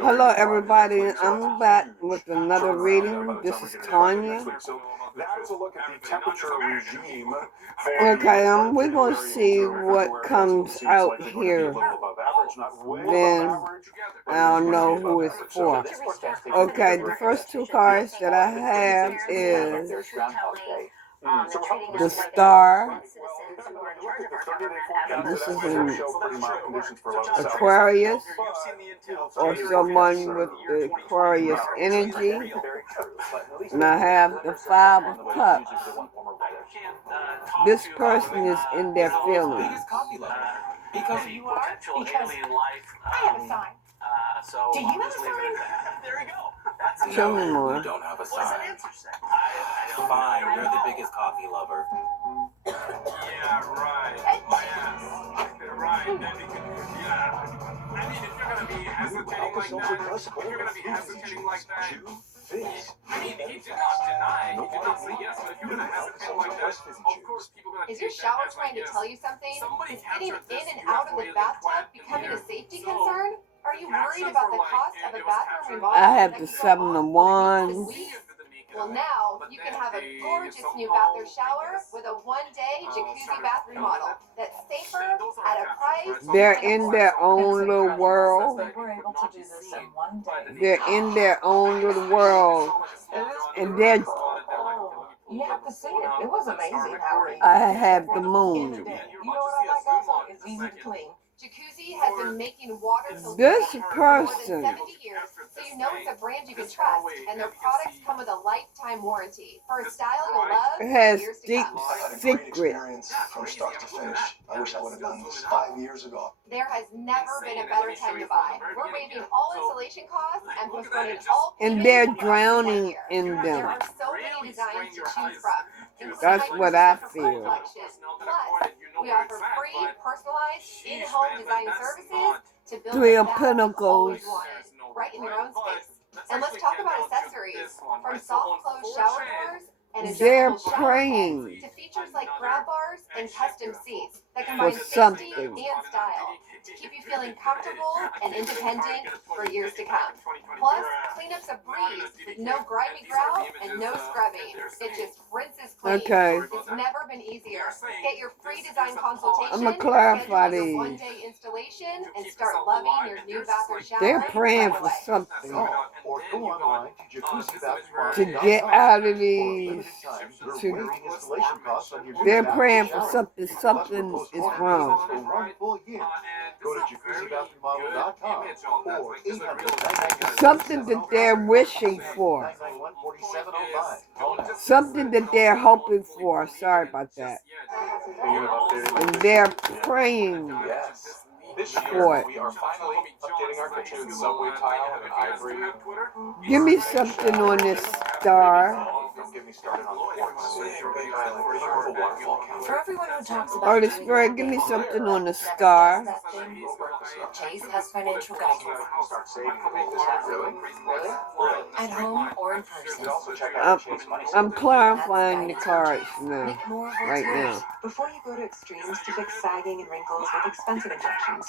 Hello, everybody. I'm back with another reading. This is Tanya. Okay, we're going to see what comes out here. Then I'll know who it's for. Okay, the first two cards that I have is the Star. This is an Aquarius or someone with the Aquarius energy. And I have the Five of Cups. This person is in their feelings. Because you are alien life. I have a sign. Do you have a sign? There you go. Tell me more. You don't have a sign. Fine, you're the biggest coffee lover. Yeah, right. My ass. Right. Yeah. I mean, if you're gonna be hesitating like that, I mean, he did not deny. He did not say yes, but if you're gonna hesitate like that, of course people are gonna. Is your shower trying to tell you something? Is getting in and out of the bathtub becoming a safety concern? Are you worried about the cost of a bathroom remodel? I have the Seven of Wands. Well, now you can have a gorgeous new bathroom shower with a one-day jacuzzi bath remodel that's safer at a price. They're in their own little world. They're in their own little world. And they're... You have to see it. It was amazing how I have the Moon. You know what I like also? It's easy to clean. Jacuzzi has been making water filtration This for more person than 70 years, so you know it's a brand you can trust, and their products come with a lifetime warranty. For a style you'll love has for years to deep come. secret. From start to finish. I wish I would have done this 5 years ago. There has never been a better time to buy. We're waiving all installation costs and postponing all And payments they're until drowning next year. in There them. are so many designs to choose from. That's what I feel. Plus, we offer free, personalized, in-home design services to build Three the of bath Pentacles. you wanted, right in your own space. And let's talk about accessories, from soft close shower doors and They're adjustable shower praying heads to features like grab bars and custom seats that for combine safety something. and style to keep you feeling comfortable and independent for years to come. Plus, cleanup's a breeze with no grimy grout and no scrubbing. It just rinses clean. Okay. It's never been easier. Get your free design consultation. I'm gonna clarify schedule your these. one-day installation and start loving your new bathroom shower. They're praying right for away. something Or go online to to get out of these. They're praying for something. Something is wrong. Go to jacuzzibathremodel.com or 800 Something that they're wishing for. Something that they're hoping for. Sorry about that. And they're praying for it. We are finally updating our kitchen subway tile and ivory. Give me something on this Star. Don't get me started on the quartz. Beautiful waterfall counter. For everyone who talks about Artist Spirit, give me something on the Star. Chase has financial guidance. At home or in person. I'm clarifying the cards now. Make more of Right what's yours. now. Before you go to extremes to fix sagging and wrinkles with expensive injections,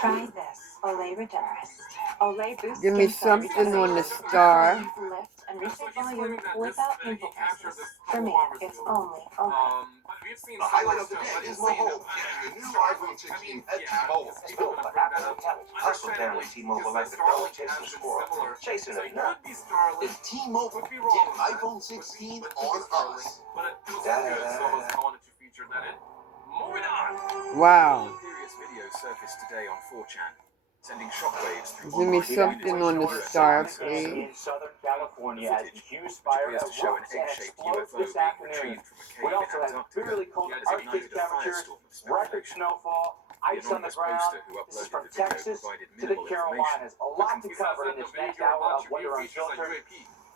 try this. Olay Regenerist. Olay boosts Give me skin cell something on the regeneration, Star. lift and reset volume without painful process. For me, it's only Olay. The highlight of the day is mobile. Getting the new iPhone 16 at T-Mobile. Built by Apple Intelligence. Hustle family T-Mobile like the dog chasing squirrel. Chasing a nut. It's T-Mobile. Get iPhone 16 on us. Moving on. Wow. Mysterious video surfaced today on 4chan, sending shockwaves through Give me something on the Star, please. In Southern California as the Hughes fire appears to show an erupts and egg-shaped explodes UFO this being afternoon. retrieved from a We cave also in have Antarctica. bitterly cold It has Arctic ignited a temperatures, firestorm of record speculation. snowfall, The ice on the anonymous ground. poster who This is uploaded from the video Texas provided to the minimal Carolinas. A lot to cover in this next hour of Wonder Unfiltered.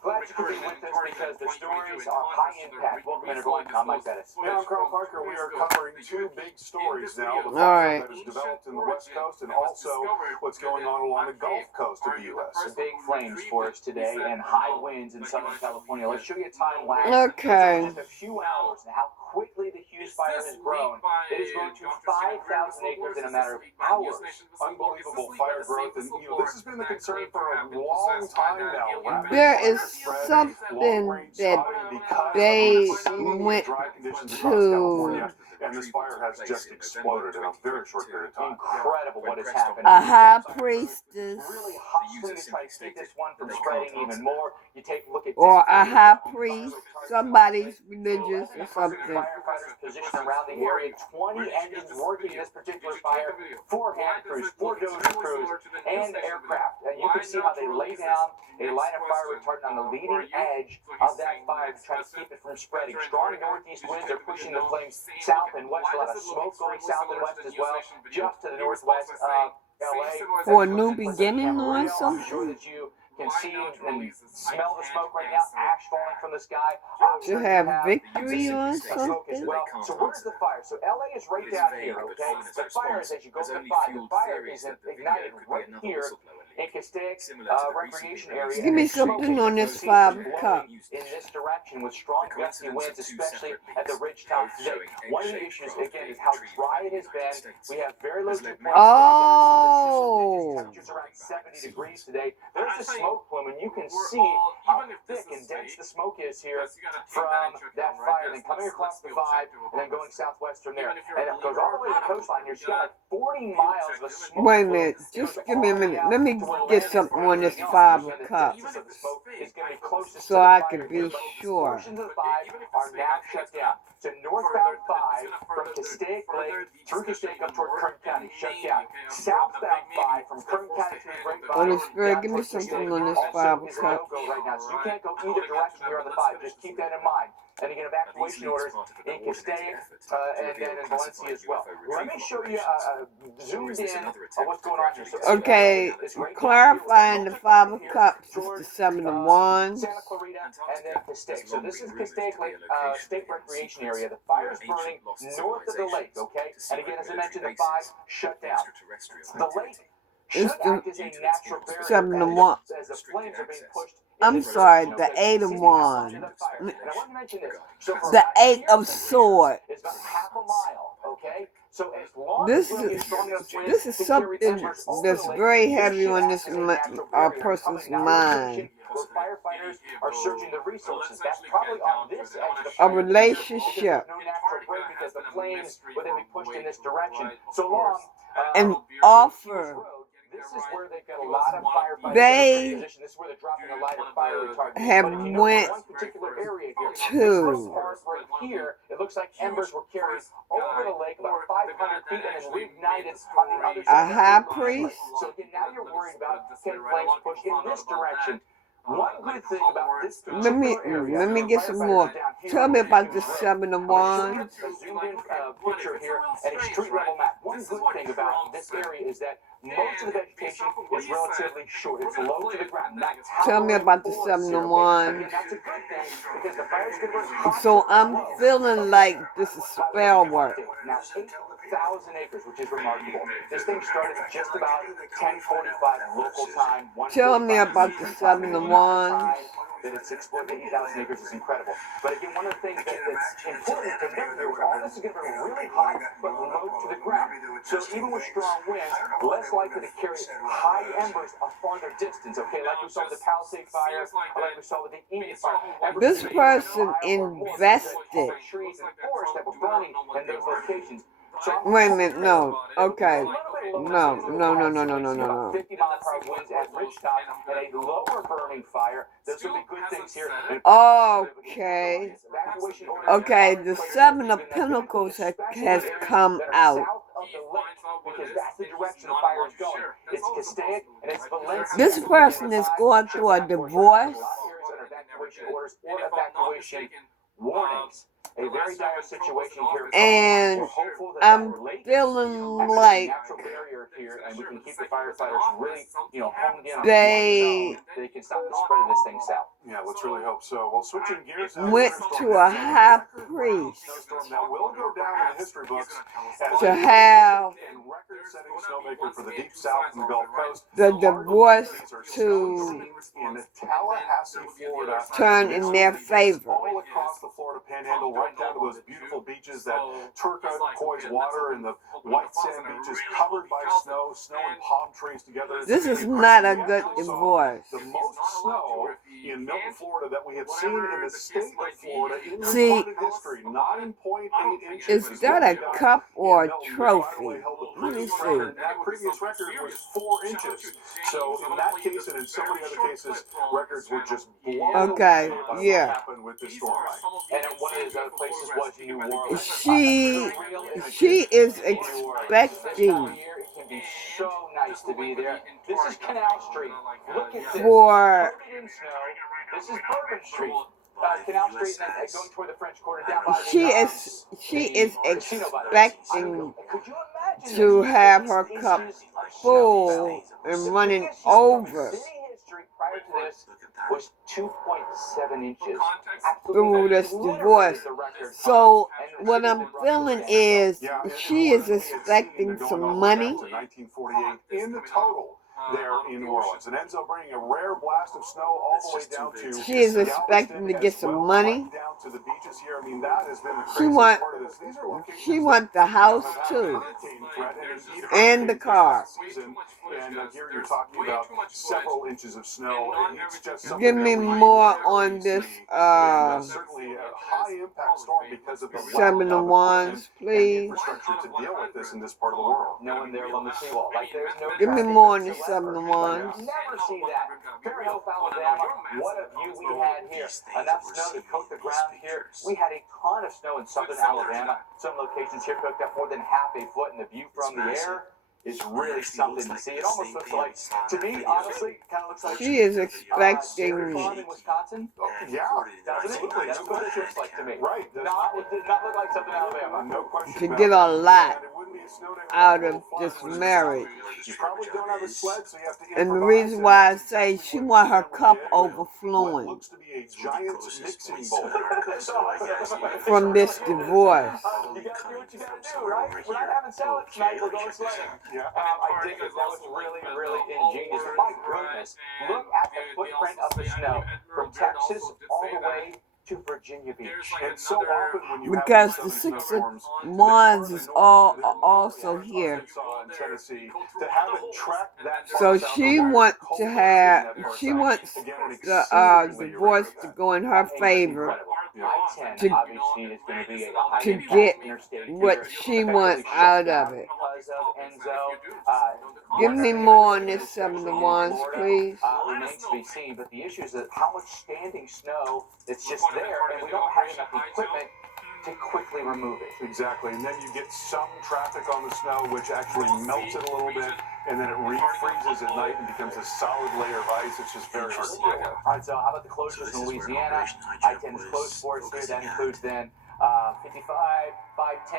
Glad you could be with us because the stories are high impact. Welcome everyone. I'm Mike Bettis. Now, Carl Parker, we are covering two big stories now. The All fire right. that has developed in the West Coast and also what's going on along the Gulf Coast of the U.S. Some big flames for us today and high winds in Southern California. Let's show you a time lapse. Okay. Just a few hours and how quickly the Hughes this fire has grown. It has grown to 5,000 acres in a matter of hours. Unbelievable fire growth, and this has been the concern for a long time now. There is something that they went to. And this fire has just exploded in a very short period of time. Incredible what has happened. A high priestess, Really hustling to try to keep this one from spreading even more. You take a look at or a high priest, somebody's religious or something. Firefighters positioned around the area, 20 engines working this particular fire, 4 hand crews, 4 dozer crews, and aircraft. And you can see how they lay down a line of fire retardant on the leading edge of that fire to try to keep it from spreading. Strong northeast winds are pushing the flames south and west. A lot of smoke going south and west as well, just to the northwest of LA. For a new beginning or I'm something? sure that you can see and smell the smoke right now, ash falling from the sky. To have victory or Smoke as something? well. So where's the fire? So LA is right down here, okay? The fire is as you go to the fire. The fire is ignited right here in Castaic Recreation Area. Give me something on this 5 cup. In this direction with strong gusty winds, especially at the ridge top today. One of the issues, again, is how dry it has been. We have very low dew points. Oh. Temperatures around 70 degrees today. There's the smoke plume, and you can see how thick and dense the smoke is here from that fire. Then coming across the 5 and then going southwest from there. And it goes all the way to the coastline. You're still like 40 miles of smoke. Wait a minute, just give me a minute. Let me get something on this 5 cup so I can be sure. Portions of the 5 are now shut down. So northbound 5 from Castaic Lake through Castaic up toward Kern County, shut down. Southbound 5 from Kern County to the Grapevine. Holy Spirit, give me something on this 5 cup. Right now, so you can't go either direction here on the 5. Just keep that in mind. And again, evacuation orders in Castaic and then in Valencia as well. Let me show you zoomed in on what's going on here. So, Okay, clarifying the 5 cups is the 7 to 1. Santa Clarita and then Castaic. So this is Castaic Lake State Recreation Area. The fire is burning north of the lake, okay? And again, as I mentioned, the 5 shut down. The lake should act as a natural barrier 7 to 1. as the flames are being pushed. I'm sorry, the 8 of 1. And I want to mention this. So from The right 8 here of to there, swords. it's about half a mile, okay? So as long This as we is get strong enough winds this is to carry something embers over that's the lake, very this heavy should on act this as a natural our barrier person's coming out of the mind. ocean where firefighters are searching the resources. That's probably on this edge of the A fire. relationship. There's no natural break because the flames would then be pushed in this direction. So long. And offer. This is where they've got a lot of firefighters. They This is where they're dropping a lighter fire retardant. have But if you know went one particular area here, to this part right here, it looks like embers were carried over the lake about 500 feet and then reignited on the other a side. high priest. So again, now you're worried about getting flames pushed in this direction. One good thing about this Let me get some more. Tell me about the 7 of 1. A zoomed in picture here and a street level map. One good thing about this area is that most of the vegetation is relatively short. It's low to the ground. Not Tell me about the 7 of 1. Again, that's a good thing because the fire's going to burn. So I'm feeling like this is spell work. Now, 8,000 acres, which is remarkable. This thing started just about 10:45 local time. Tell me about the 7 of 1. That it's exploited 80,000 acres is incredible. But again, one of the things that's important to note here is all this is going to be really hot but low to the ground. So even with strong winds, less likely to carry high embers a farther distance, okay? Like we saw with the Palisade fire, or like we saw with the Eden fire. This person invested. Trees and forests that were burning in those locations. Wait a minute, no. Okay. No. 50-mile-per-hour winds at ridgetop and a lower burning fire. Those would be good things here. Okay. Okay, the 7 of Pentacles has come out. Because that's the direction the fire is going. It's Castaic and it's Valencia. This person is going through a divorce. Evacuation orders or evacuation warnings. A very dire situation here. And I'm feeling like natural barrier here, and we can keep the firefighters really, honed in on they can stop the spread of this thing south. Yeah, let's really hope so. Well, switching gears now, went to a high priest snowstorm that will go down in the history books as to a have and record-setting snowmaker for the Deep South and the Gulf Coast. the divorce These are to in Tallahassee, Florida. turn in their favor. All across the Florida Panhandle, right down to those beautiful beaches, that turquoise water and the white sand beaches covered by snow and palm trees together. This is not a good divorce. The most snow in Milton, Florida that we have seen in the state of Florida in See, recorded history, 9.8 inches. Is that a cup or a trophy? Let me see. That previous record was 4 inches. So in that case, and in so many other cases, records were just blown Okay, away by yeah. what happened with this storm. And one of those other places was New Orleans. She is expecting It can be so nice to be there. This is Canal Street. Look at this. for Covered in snow. This is Bourbon Street. Canal Street and then going toward the French Quarter down by the she is expecting to have her cup full and running over City history prior to this was 2.7 inches. through this divorce. So what I'm feeling is she is expecting some money. 1948 in the total there in New Orleans. And ends up bringing a rare blast of snow all the way down to She is expecting to get some money. down to the beaches here. I mean, that has been the She craziest want part of this. These are locations she want the house too, and the car. And here you're talking about several inches of snow. It's just something Give me that we more rarely on this see. And, certainly a high impact storm because of the lack 7 of of wands, equipment and please. infrastructure to deal with this in this part of the world. No one there along the seawall. Like there's no Give me traffic more on the whatsoever. 7 of wands. Never see that. Perry Hope, Alabama. What a view we had here. Enough snow to coat the ground here. We had a ton of snow in southern Alabama. Some locations here cooked up more than half a foot, and the view from the air is really something to see. It almost looks like, to me, honestly, kind of looks like She is Dairy expecting Farm in Wisconsin. Oh, yeah, Doesn't it? That's what it looks like to me. right. It did not look like southern Alabama. No question to about get it. a lot And it wouldn't be a snow day out without of a this fire. marriage. You probably don't have a sled, so you have to And the improvise, reason why I and say this is she what want her we cup did with what overflowing looks to be a giant mixing bowl. from this divorce. You gotta do what you gotta do, right? We're not having salad tonight, we're going sledding. Yeah. I think that was really, really ingenious. My goodness, look at the footprint of the snow from Texas all the way to Virginia Beach. And so often when you Because have the these 6 snowstorms, of wands is also in here. Tennessee, to have it track that So far she south, wants cold to weather have, in that far she south. wants Again, an the exceedingly divorce rare to event. go in her favor I-10 to- obviously is going to be a high to impact get interstate what here, she wants effectively out shut of down it. because of Enzo. Give me more on this 7 of wands, please. Remains to be seen, but the issue is that how much standing snow that's just there, and we don't have enough equipment to quickly remove it. Exactly, and then you get some traffic on the snow, which actually melts it a little bit, and then it refreezes at night and becomes a solid layer of ice. It's just very hard to deal with. All right, so how about the closures in Louisiana? I-10 is closed for us here. That includes then 55, 510.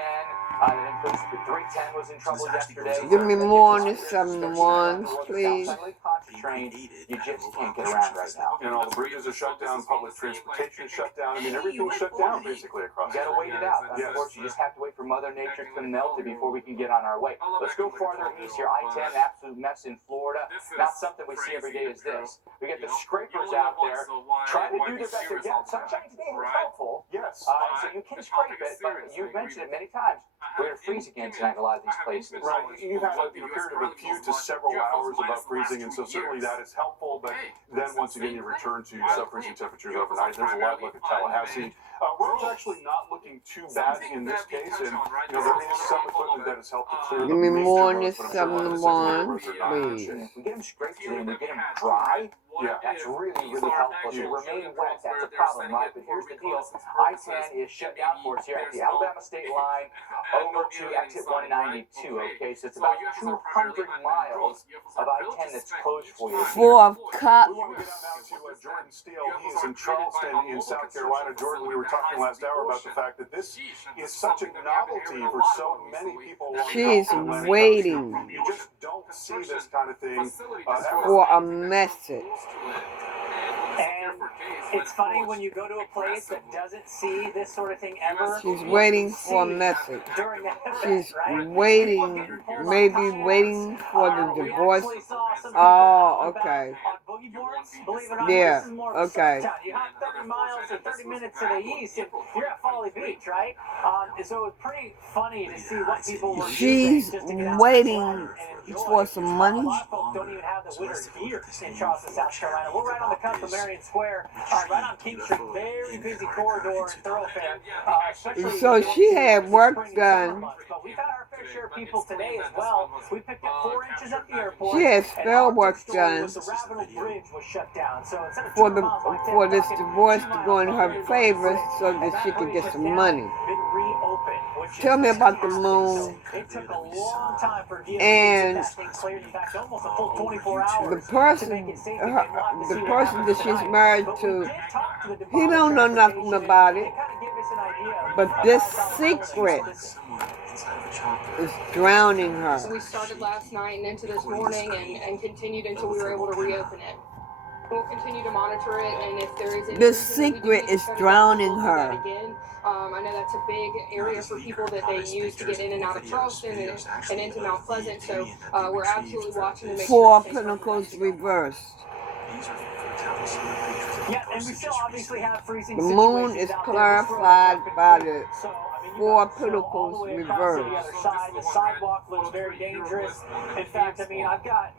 That includes the 310 was in trouble yesterday. Give me more on this 7 of wands, please. Train, you just can't get around right now. And all the bridges are shut down, public transportation is shut down. I mean, everything's shut down basically across You the gotta wait it out. Yes. Unfortunately, you just have to wait for Mother Nature to melt it before we can get on our way. Let's go farther east here. I-10, absolute mess in Florida. Not something we see every day as this. We get the scrapers out there trying to do their best. Again, sunshine today was helpful. Yes. So you can scrape it, but you've mentioned it many times. We're going to freeze again tonight in a lot of these places. Right, you've had a period of a few to several hours about freezing, and so certainly that is helpful, but then once again you return to sub-freezing temperatures overnight. There's a lot. Look at Tallahassee. Roads actually not looking too bad in this case, and there is some equipment that has helped to clear Give the me major more on roads, this but I'm 7 sure a lot of the wands, secondary roads are not in please. shape. If we get them scraped today and we get them dry, Yeah. that's really helpful. If they remain wet, that's a problem, right? But here's the deal. I-10 is shut down for us here at the Alabama state line over to exit 192, okay? So it's about 200 miles of I-10 that's closed for you. 4 of cups. We want to get out now to Jordan Steele. He is in Charleston in South Carolina. Jordan, we were talking last hour about the fact that this is such a novelty for so many people. She's waiting You just don't see this kind of thing ever. for a message. it's funny when you go to a place that doesn't see this sort of thing ever. She's waiting for a message. During that event, She's right? waiting, maybe waiting for the We divorce. actually saw some people Oh, out okay. on boogie boards. Believe it or not, Yeah, this is more of a okay. surf town. You have 30 miles or 30 minutes to the east, and you're at Folly Beach, right? And so it was pretty funny to see what people were She's using just to get out waiting and enjoy. for some money. A lot of folks don't even have the winter gear in Charleston, South Carolina. We're right on the cusp of Marion Square, right on King Street, very busy corridor and thoroughfare. Especially So she had work spring and summer done. months. But we've had our fair share of people today as well. We picked up 4 inches at the airport. She had and spell our work story done was the Ravenel Bridge was shut down. So instead of for 2 the miles like for they're this talking divorce 2 to miles go in on her the favor bridge, so and that she could bridge get has some now money. been reopened, which Tell is me about the fantastic. moon. So it took a long time for DOT And to get that thing cleared. In fact, almost a full 24 hours the to make person, it safe. the person that she's married But we to, did talk to the he Department don't of know nothing Transportation, about and it. they kind of gave us an idea But of this how it's all secret Inside of a chopper. is drowning her. We started last night and into this morning and continued until we were able to reopen it. We'll continue to monitor it, and if there is any This reason that we do secret need to is shut it down, drowning we'll do that her. again. I know that's a big area for people that they use to get in and out of Charleston and into Mount Pleasant, so we're absolutely watching to make Four sure it stays Pentacles open. reversed. Yeah, and we still obviously have freezing The moon situations is out there. This road clarified has been by cleared. the So, I mean, you Four got snow all the Pentacles way across to the reversed. other side. The sidewalk looks very dangerous. In fact, I mean, I've got,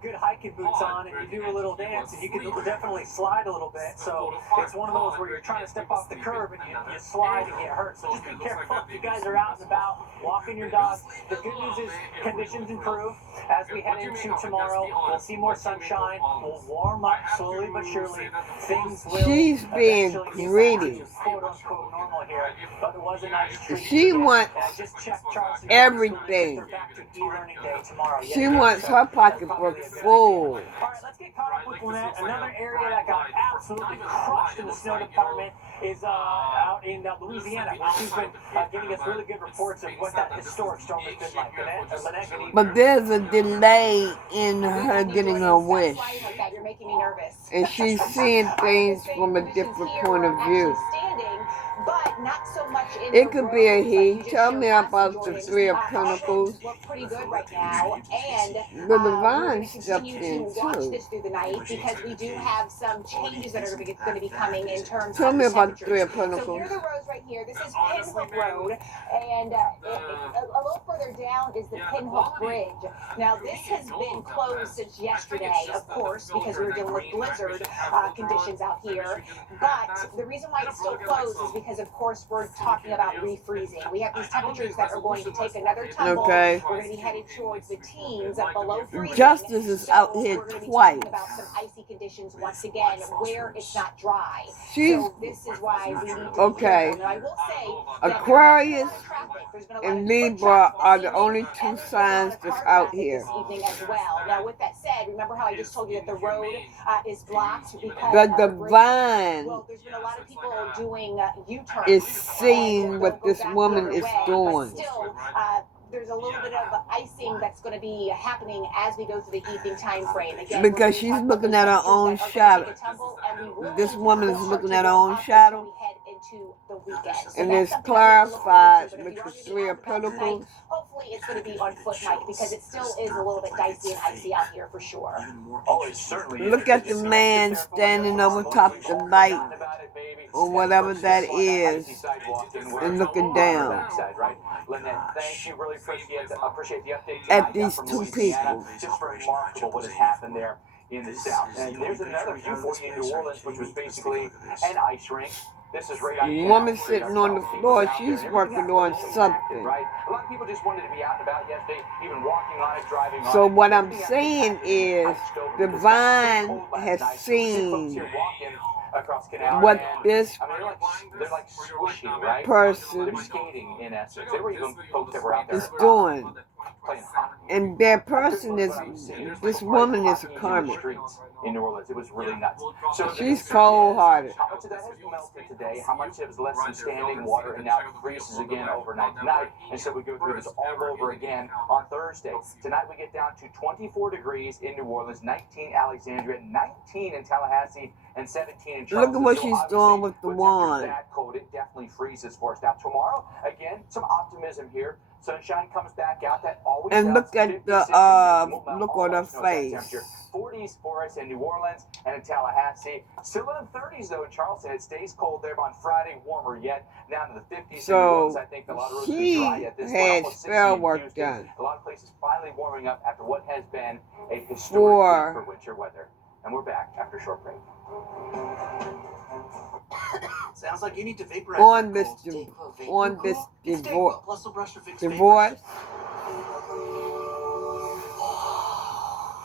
good hiking boots on, and you do a little dance, and you can definitely slide a little bit. So it's one of those where you're trying to step off the curb, and you slide and get hurt. So just be careful if you guys are out and about, walking your dog. The good news is conditions improve as we head into tomorrow. We'll see more sunshine. We'll warm up slowly but surely. Things will She's being eventually get greedy. back to quote unquote normal here. But it was a nice treat. She wants And I just checked Charleston everything. They're back to e-learning day tomorrow. She wants her pocketbook full. All right, let's get caught up with Lynette. Another area that got absolutely crushed in the snow department is out in Louisiana, where she's been giving us really good reports of what that historic storm has been like. Lynette, good evening. But there's a delay in her getting her wish. You're making me nervous. And she's seeing things from a different point of view. But not so much in It the could be a roads, like he. you just Tell showed me us, about the Jordan. Three of Our Pentacles. options look pretty good right now, and The we're Divine going to stepped continue in to watch too. this through the night because we do have some changes that are going to be coming in terms Tell of me the about the Three of temperatures. So Pentacles. here are the roads right here. This is Pinhook Road, and a little further down is the Pinhook Bridge. Now this has been closed since yesterday, of course, because we were dealing with blizzard conditions out here. But the reason why it's still closed is because, of course, we're talking about refreezing. We have these temperatures that are going to take another tumble. Okay. We're going to be headed towards the teens below freezing. Justice is out here We're going to be twice. talking about some icy conditions once again where it's not dry. She's So this is why we need to be okay. careful. Now, I will say that Aquarius there's been a lot and of Libra are the traffic this only evening, two and there's signs been a lot that's of car out traffic here. this evening as well. Now, with that said, remember how I just told you that the road is blocked because The of bridge? Divine Well, there's been a lot of people doing U-turns. is seeing what They'll this go back woman the other is way, doing. But still, there's a little bit of icing that's going to be happening as we go through the evening time frame. Again, Because she's looking at her own shadow. This woman is looking at her own shadow. And it's clarified with the Three of Pentacles. Hopefully it's going to be on foot, Mike, because it still is a little bit dicey and icy out here for sure. Oh, it certainly Look at the man standing over top of the light or whatever that is and looking down Lynette, thank you. Really appreciate the update at these two people. Just remarkable what has happened there in the South. And there's another view for you in New Orleans, which was basically an ice rink. This is right The woman sitting on the floor, she's working on something. Right? A lot of people just wanted to be out and about yesterday, even walking on it, driving on it. So what I'm saying is, Divine has seen what this they're like squishy, right? person They're skating in essence. There were even folks that were out there is doing. playing hockey. And that person is, this woman is a in the Carmen. streets in New Orleans. It was really nuts. So the She's concern cold-hearted. is, how much of that has melted today? How much is left in standing water and now it freezes again overnight tonight? And so we go through this all over again on Thursday. Tonight we get down to 24 degrees in New Orleans, 19 Alexandria, 19 in Tallahassee, and 17 in Charleston. Look at what So she's obviously, doing with the temperatures wand. that cold, it definitely freezes for us. Now tomorrow, again, some optimism here. Sunshine comes back out. That always And does. look at 56 the, in Newton. We'll look all on her let you know that face. temperature. 40s for us in New Orleans and in Tallahassee. Still in the 30s though in Charleston. It stays cold there on Friday, warmer yet. Down to the 50s in New So Orleans. I think a lot of roads will be dry she at this point. had Almost 60 spell in work Houston. done. A lot of places finally warming up after what has been a historic For- week for winter weather. And we're back after a short break. Sounds like you need to vaporize On that this, cold. on this It's Dayquil, divorce, plus the brush to fix divorce,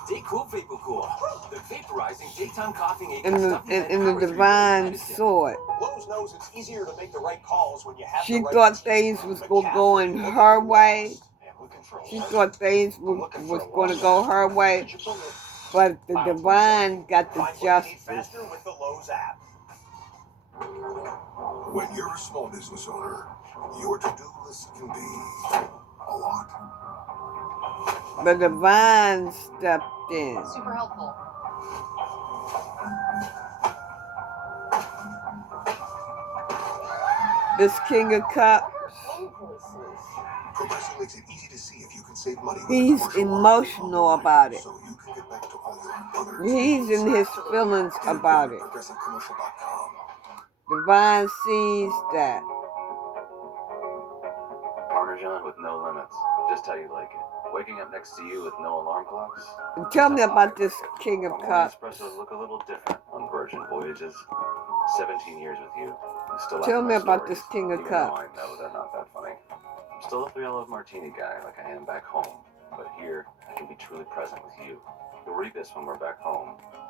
Dayquil Vapor Cool, the vaporizing daytime coughing aid. in the divine sword. Lowe's knows it's easier to make the right calls when you have She the right thought routine. things was going her way. She thought things was going to go her way, but the divine got the Find what you need justice. faster with the Lowe's app. When you're a small business owner, your to-do list can be a lot. The divine stepped in. Super helpful. This King of Cups, Progressive makes it easy to see if you can save money. with a he's commercial emotional online, about it. So you can get back to all your other He's in his feelings about it. ProgressiveCommercial.com. Divine sees that. Parmesan with no limits. Just how you like it. Waking up next to you with no alarm clocks. And tell me about this King of Morning Cups. espressos look a little different on Virgin Voyages. 17 years with you. You still Tell laugh me at my about stories, this King of even Cups. though I know they're not that funny. I'm still a 3-Love martini guy like I am back home. But here, I can be truly present with you. You'll read this when we're back home,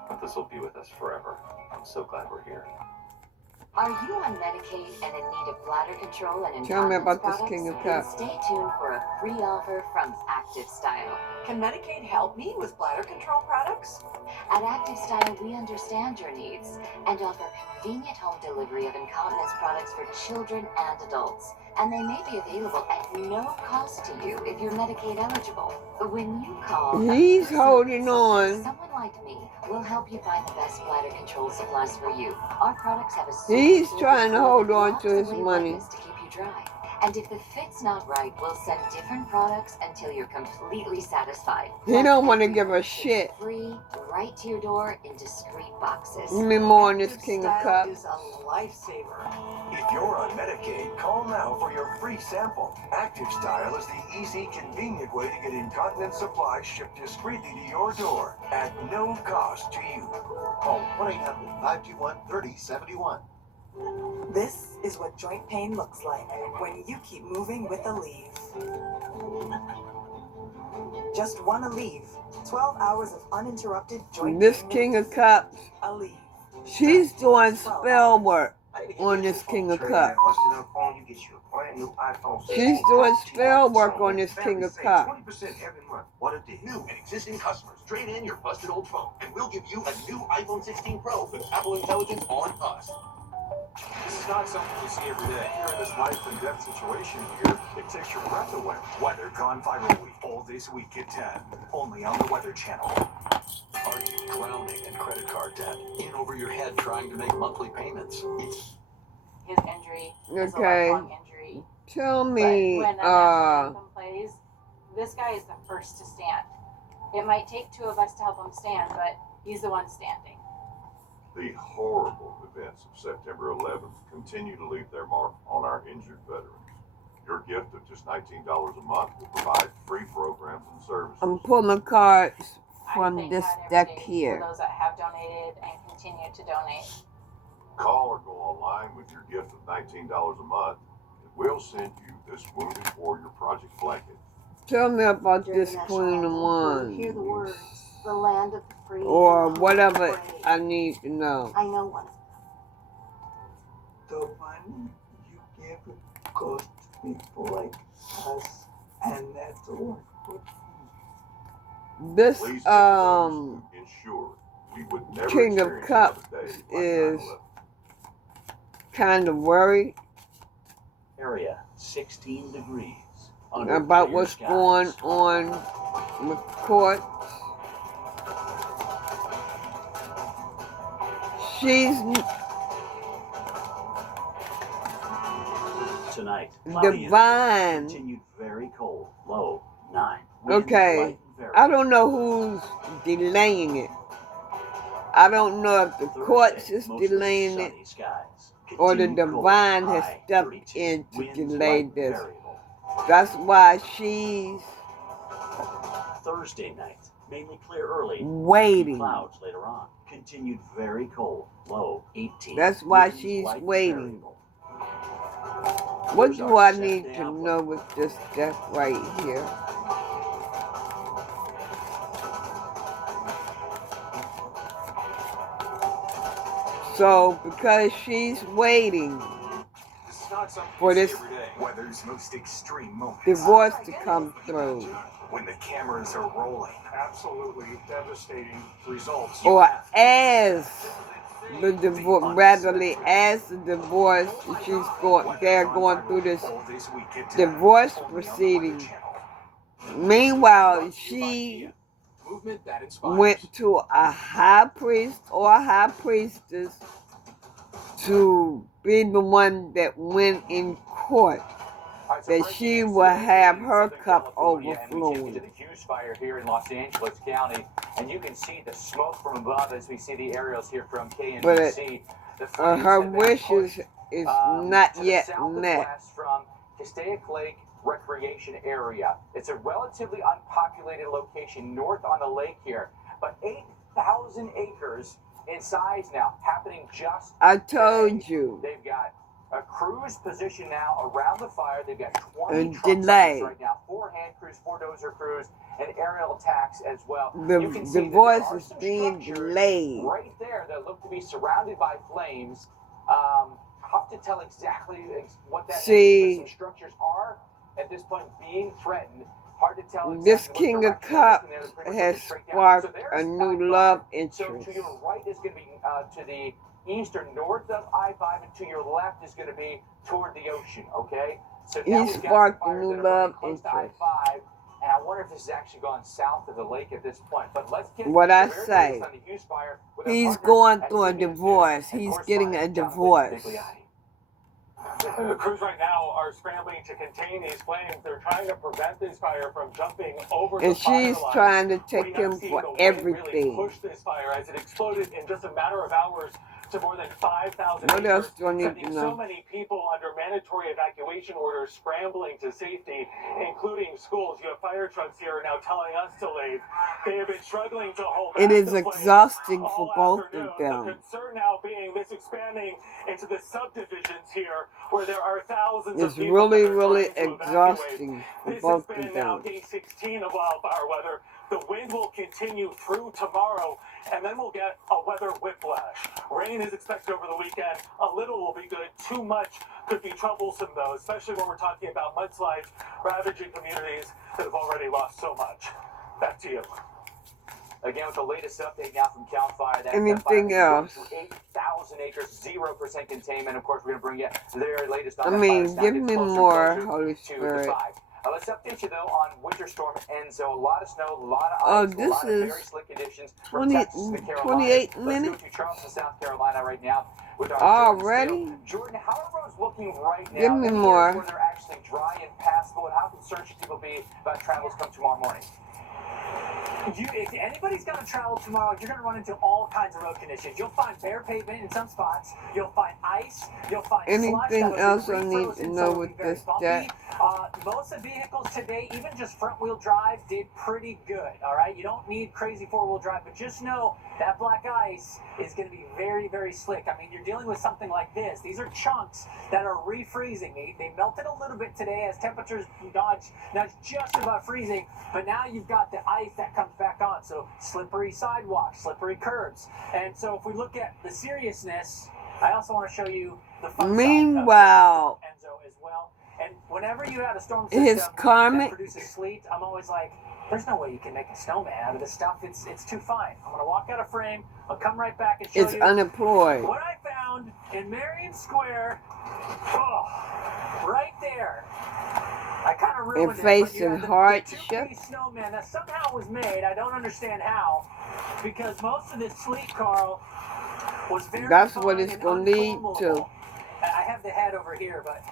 but this will be with us forever. I'm so glad we're here. Are you on Medicaid and in need of bladder control and incontinence Tell me about this products? King of Then Cups. stay tuned for a free offer from Active Style. Can Medicaid help me with bladder control products? At Active Style, we understand your needs and offer convenient home delivery of incontinence products for children and adults. And they may be available at no cost to you if you're Medicaid eligible. When you call, He's holding on. someone like me will help you find the best bladder control supplies for you. Our products have a He's super trying to cool hold on to his locked-away money. wetness to keep you dry. And if the fit's not right, we'll send different products until you're completely satisfied. He don't want to give a shit. Free, right to your door in discreet boxes. Give me more on this King of Cups. Is a lifesaver. If you're on Medicaid, call now for your free sample. Active Style is the easy, convenient way to get incontinence supplies shipped discreetly to your door at no cost to you. Call 1-800-521-3071. This is what joint pain looks like when you keep moving with Aleve. Just one Aleve. 12 hours of uninterrupted joint This pain King relief. of Cups, Aleve. she's doing spell work on this King of Cups. She's doing spell work on this King of Cups. 20% every month. What a deal. New and existing customers, trade in your busted old phone, and we'll give you a new iPhone 16 Pro with Apple Intelligence on us. This is not something you see every day. Here in this life and death situation here, it takes your breath away. Weather Gone Viral Week, all days a week at 10. Only on the Weather Channel. Are you drowning in credit card debt? In over your head trying to make monthly payments? His injury is a Okay. lifelong injury. Tell But me, when national anthem plays, this guy is the first to stand. It might take two of us to help him stand, but he's the one standing. The horrible events of September 11th continue to leave their mark on our injured veterans. Your gift of just $19 a month will provide free programs and services. I'm pulling cards I from thank this God every deck day here. For those that have donated and continue to donate. Call or go online with your gift of $19 a month, and we'll send you this Wounded Warrior Project blanket. Tell me about this Queen of Hear the Wands. words, the land of the free. Or and the whatever brave. I need to know. I know one. The money you give goes to people like us, and that's all. This Please get those to ensure we would never King of experience Cups another day like is 9/11. kind of worried Area 16 degrees. about what's going on with court. She's Tonight, divine. continued very cold. Low 9. Okay, I don't know who's delaying it. I don't know if the courts is delaying it or the divine has stepped in to delay this. That's why she's Thursday night, mainly clear early. waiting. Clouds later on. Continued very cold. Low 18. That's why Winds she's light waiting. variable. What do I need to know with this stuff right here? So, because she's waiting for this Weather's most extreme moments. divorce to come through, When the cameras are rolling. Absolutely devastating results. or as the divorce, ratherly as the divorce, they're going through this divorce proceeding. Meanwhile, she went to a high priest or a high priestess to be the one that went in court, that she will have her cup overflowing. The Hughes fire here in Los Angeles County, and you can see the smoke from above as we see the aerials here from KNBC. But her wishes is not yet met. From Castaic Lake Recreation Area. It's a relatively unpopulated location north on the lake here, but 8,000 acres in size now, happening just I told you. They've got a crews position now around the fire. They've got 20 And trucks delay. right now, 4 hand crews, 4 dozer crews, and aerial attacks as well. The You can see that divorce there are is some being structures delayed. right there that look to be surrounded by flames. Tough to tell exactly what that See, is, but some structures are at this point being threatened. Hard to tell exactly this what King of direction they're Cups looking at. They're pretty much has looking straight down. sparked So there's a new Scott love Fire. So interest. to your right is going to be to the east or north of I-5, and to your left is going to be toward the ocean, okay? So now He we've got sparked some a fires new that are very love close to interest. I-5, and I wonder if this has actually gone south of the lake at this point. But let's get What the I very say, latest on the Hughes fire with our he's partner going at through a CBS News divorce. and He's getting a correspondent Jonathan divorce. Bigliotti. The crews right now are scrambling to contain these flames. They're trying to prevent this fire from jumping over And the fire she's line. trying to We take have him seen for the wind really everything. push this fire as it exploded in just a matter of hours to more than 5,000 What else acres, do I need to sending know? so many people under mandatory evacuation orders scrambling to safety, including schools. You have fire trucks here now telling us to leave. They have been struggling to hold It back is the flames exhausting for all both afternoon. of The them. concern now being this expanding into the subdivisions here, where there are thousands It's of people really, that are really trying to evacuate. exhausting for This both has of been now them. day 16 of wildfire weather. The wind will continue through tomorrow, and then we'll get a weather whiplash. Rain is expected over the weekend. A little will be good. Too much could be troublesome, though, especially when we're talking about mudslides ravaging communities that have already lost so much. Back to you. Again, with the latest update now from CAL FIRE, that Anything else? 8,000 acres, 0% containment. Of course, we're going to bring you the very latest on I the mean, fires. Now give gets me closer and more, closer Holy to the Spirit. 5. Let's update you, though, on Winter Storm Enzo. A lot of snow, a lot of Oh, ice, a this lot of is very slick conditions from 20, Texas to the Carolinas. 28 Let's minutes go to Charleston, South Carolina right now with our already. Jordan Steele. Jordan, how are roads looking right now? Give me Any more. areas where they're actually dry and passable, and how concerned should people be about travels come tomorrow morning? If anybody's going to travel tomorrow, you're going to run into all kinds of road conditions. You'll find bare pavement in some spots. You'll find ice. You'll find slush Anything that'll else be I need to refrozen, know so it'll with be very this bumpy. jet? Most of the vehicles today, even just front-wheel drive, did pretty good, all right? You don't need crazy four-wheel drive, but just know that black ice is going to be very, very slick. I mean, you're dealing with something like this. These are chunks that are refreezing. They melted a little bit today as temperatures nudge just above freezing, but now you've got the ice that comes back on, so slippery sidewalks, slippery curbs. And so if we look at the seriousness, I also want to show you the fun side of Meanwhile, Enzo as well. And whenever you have a storm His system karmic- that produces sleet, I'm always like, there's no way you can make a snowman out of this stuff. It's too fine. I'm gonna walk out of frame. I'll come right back and show It's you unemployed. what I found in Marion Square. Oh, right there. I kind of ruined And it. facing The hardship. two-piece snowman that somehow was made. I don't understand how, because most of this sleet, Carl, was very That's fine what it's and gonna lead to. unformable. I have the head over here, but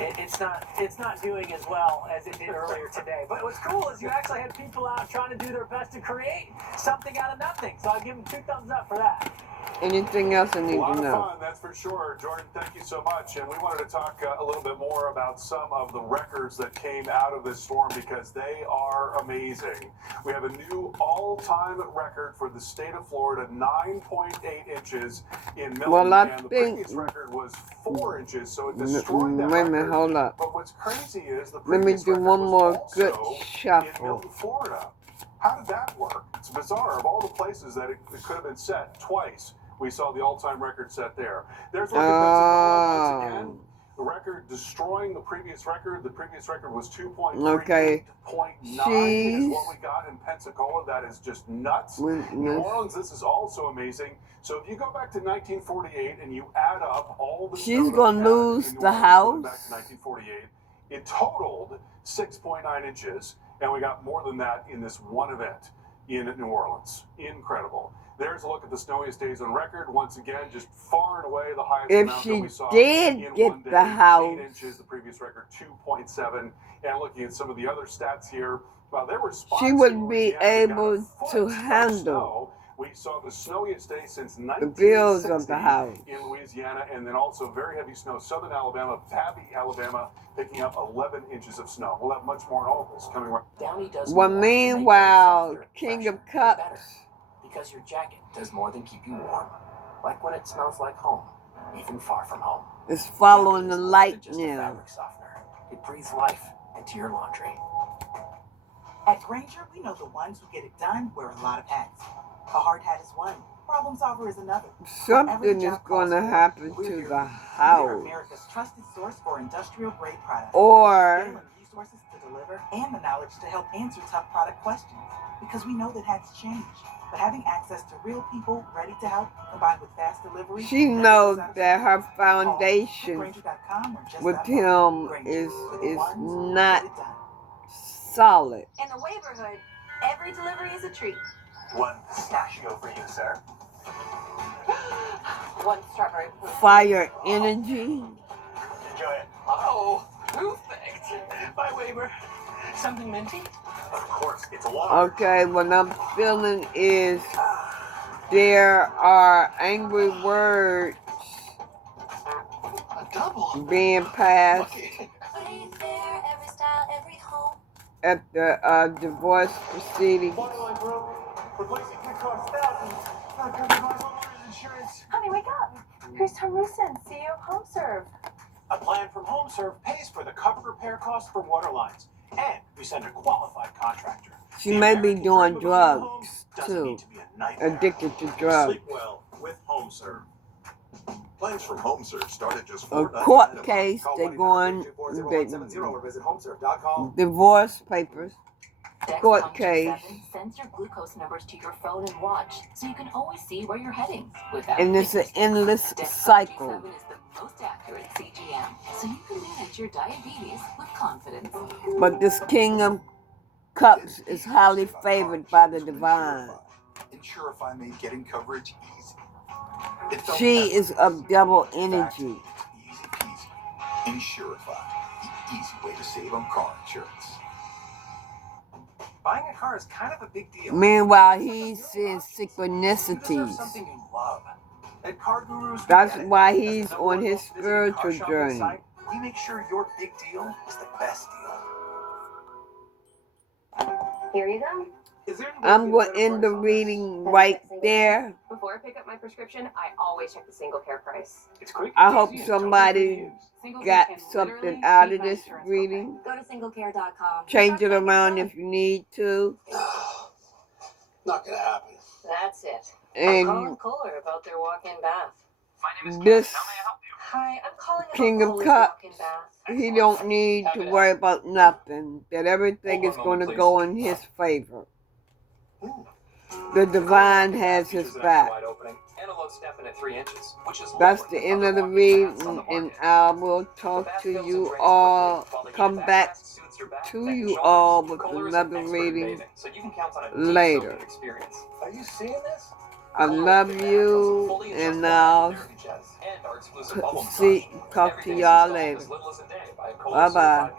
it's not doing as well as it did earlier today. But what's cool is you actually had people out trying to do their best to create something out of nothing. So I'll give them 2 thumbs up for that. Anything else I A need lot to of know? fun, that's for sure. Jordan, thank you so much. And we wanted to talk a little bit more about some of the records that came out of this storm because they are amazing. We have a new all-time record for the state of Florida, 9.8 inches in Well, I Milligan. The think- previous record was 4 inches, so it destroyed that Wait a minute, record. hold up. But what's crazy is the Let me previous do record one was more also good in shuffle. Milton, Florida. How did that work? It's bizarre. Of all the places that it could have been set twice, we saw the all-time record set there. There's a look at Pensacola once again. The record destroying the previous record. The previous record was 2.38.9 Okay. is what we got in Pensacola. That is just nuts. New Orleans, this is also amazing. So if you go back to 1948 and you add up all the She's snow that gonna we had lose in New the Orleans house. going back to 1948, it totaled 6.9 inches, and we got more than that in this one event in New Orleans. Incredible. There's a look at the snowiest days on record. Once again, just far and away the highest If amount she that we saw did in get one day. the house. 8 inches, the previous record 2.7. And looking at some of the other stats here, well, there were spots She in would be Louisiana that got a able foot to of handle snow. We saw the snowiest day since the bills of 1960 the house. in Louisiana, and then also very heavy snow, southern Alabama, Tabby, Alabama, picking up 11 inches of snow. We'll have much more on all of this coming right. Downey does Well, more to make you meanwhile, softer, King fresher, of and Cups better. Because your jacket does more than keep you warm. Like when it smells like home, even far from home. is following the Downey is more light than just a now. fabric softener. It breathes life into your laundry. At Granger, we know the ones who get it done wear a lot of hats. A hard hat is one. Problem solver is another. Something is going to happen to the We are house. America's trusted source for industrial grade products. Or- Skill and resources to deliver, and the knowledge to help answer tough product questions. Because we know that hats change. But having access to real people ready to help, combined with fast delivery, She knows that her foundation Granger.com or just with that him Granger, is for the ones who not get it done. solid. In the neighborhood, every delivery is a treat. One pistachio for you, sir. One strawberry. Fire energy. Enjoy it. Oh, perfect. My waiver. Something minty? Of course, it's a water. Okay, what I'm feeling is there are angry words A double. being passed Wayfair, every style, every home. at the divorce proceedings. Borderline broke. Replacing could cost thousands. Not covered by homeowner's insurance. Honey, wake up. Here's Tom Rusin, CEO of HomeServe. A plan from HomeServe pays for the covered repair costs for water lines, and we send a qualified contractor. She may be doing drugs Doesn't too, need to be a nightmare. addicted to drugs. Sleep well with HomeServe. Plans from HomeServe start at just A $4.99 court a month. case, Call they're 1-800-240-0170 going, or visit homeserve.com. divorce papers, court Dexcom case, G7 sends your glucose numbers to your phone and watch, so you can always see where you're heading without and it's an thinking. endless Dexcom cycle. G7 is the most accurate CGM, so you can manage your diabetes with confidence. But this King of Cups is highly favored by the divine. Insurify made getting coverage easy. It felt She effortless. is of double energy. Easy peasy. Insurify, the easy way to save on car insurance. Buying a car is kind of a big deal. Meanwhile, he's seeing You deserve synchronicities. something you love. At Car Gurus, we That's get it. why As the he's number on one his most visited car spiritual shopping journey. site, we make sure your big deal is the best deal. Here you go. Is there I'm going to end the reading right there. Before I pick up my prescription, I always check the single care price. It's quick. I hope easy, somebody Single got Care can something literally out make of my this insurance go reading. Go to singlecare.com. Change it around if you need to. Not gonna happen. That's it. And I'm calling Kohler about their walk-in bath. My name is this How may I help you? Hi, I'm calling about King of Chloe's Cups, walk-in bath. he don't need to worry about nothing. That everything is going to go in his favor. The divine has his back. That's the end of the reading, and I will talk to you all, come back to you all with another reading later. Are you seeing this? I love you, and I'll talk to y'all later. Bye-bye.